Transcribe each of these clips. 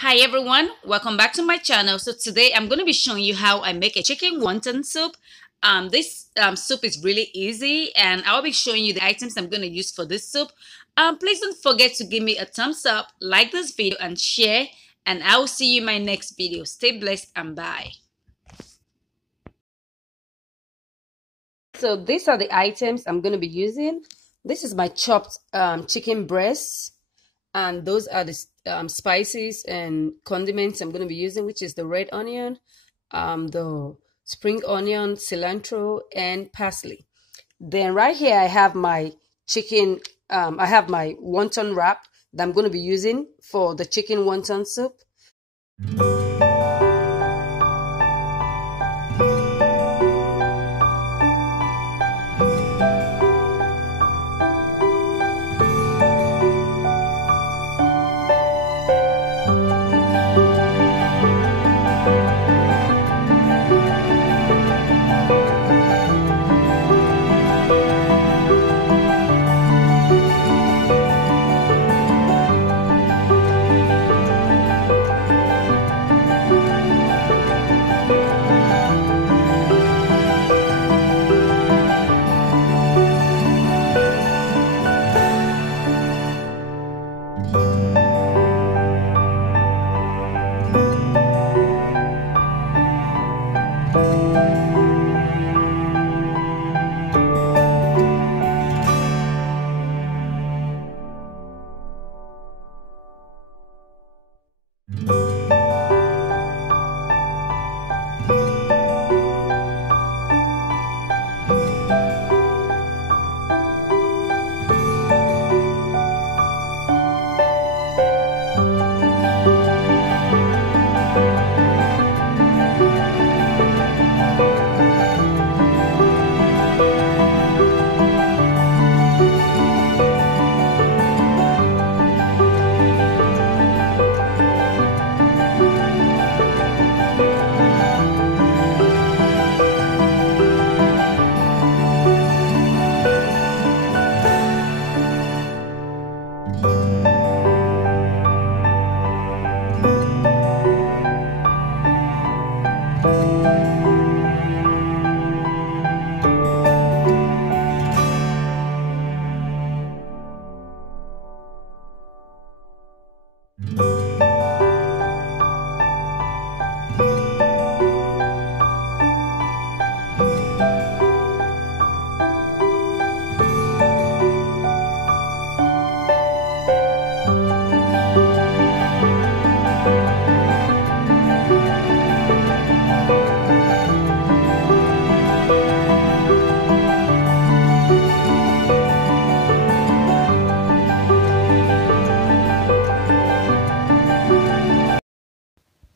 Hi everyone, welcome back to my channel. So today I'm going to be showing you how I make a chicken wonton soup. This soup is really easy and I'll be showing you the items I'm going to use for this soup. Please don't forget to give me a thumbs up, like this video and share, and I will see you in my next video. Stay blessed and bye. So these are the items I'm going to be using. This is my chopped chicken breast. And those are the spices and condiments I'm going to be using, which is the red onion, the spring onion, cilantro, and parsley. Then right here I have my chicken, I have my wonton wrap that I'm going to be using for the chicken wonton soup.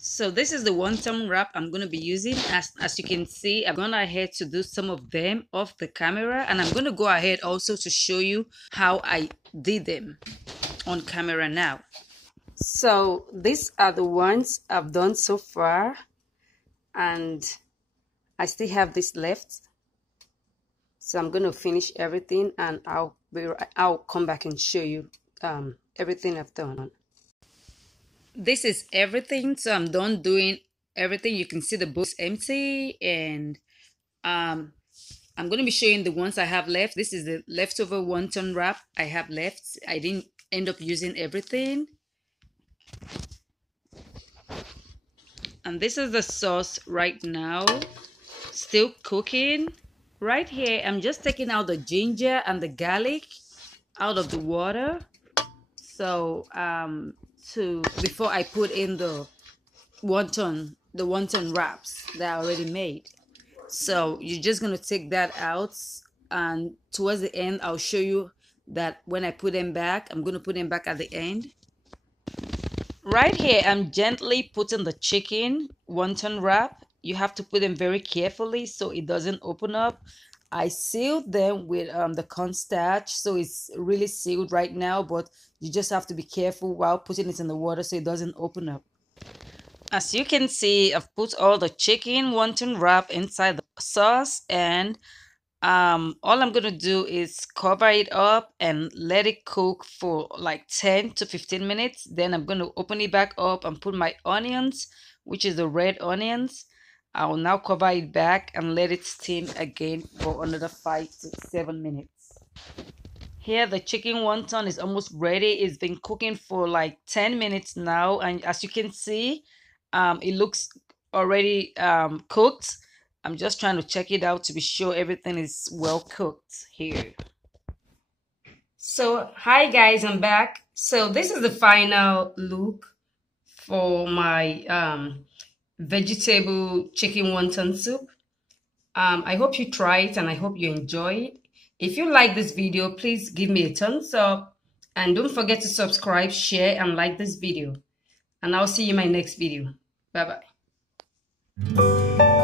So this is the wonton wrap I'm going to be using. As you can see, I've gone ahead to do some of them off the camera, and I'm going to go ahead also to show you how I did them on camera now. So these are the ones I've done so far, and I still have this left. So I'm going to finish everything and I'll come back and show you everything I've done. This is everything, so I'm done doing everything. You can see the bowl is empty, and I'm going to be showing the ones I have left. This is the leftover wonton wrap I have left. I didn't end up using everything. And this is the sauce right now, still cooking. Right here I'm just taking out the ginger and the garlic out of the water, so before I put in the wonton wraps that I already made. So you're just gonna take that out, and towards the end I'll show you that when I put them back. I'm gonna put them back at the end. Right here I'm gently putting the chicken wonton wrap. You have to put them very carefully so it doesn't open up. I sealed them with the cornstarch, so it's really sealed right now, but you just have to be careful while putting it in the water so it doesn't open up. As you can see, I've put all the chicken wonton wrap inside the sauce, and All I'm gonna do is cover it up and let it cook for like 10 to 15 minutes. Then I'm gonna open it back up and put my onions, which is the red onions. I'll now cover it back and let it steam again for another 5 to 7 minutes. Here the chicken wonton is almost ready. It's been cooking for like 10 minutes now, and as you can see, it looks already cooked. I'm just trying to check it out to be sure everything is well cooked here. So hi guys, I'm back. So this is the final look for my vegetable chicken wonton soup. I hope you try it and I hope you enjoy it. If you like this video, please give me a thumbs up and don't forget to subscribe, share, and like this video. And I'll see you in my next video. Bye bye.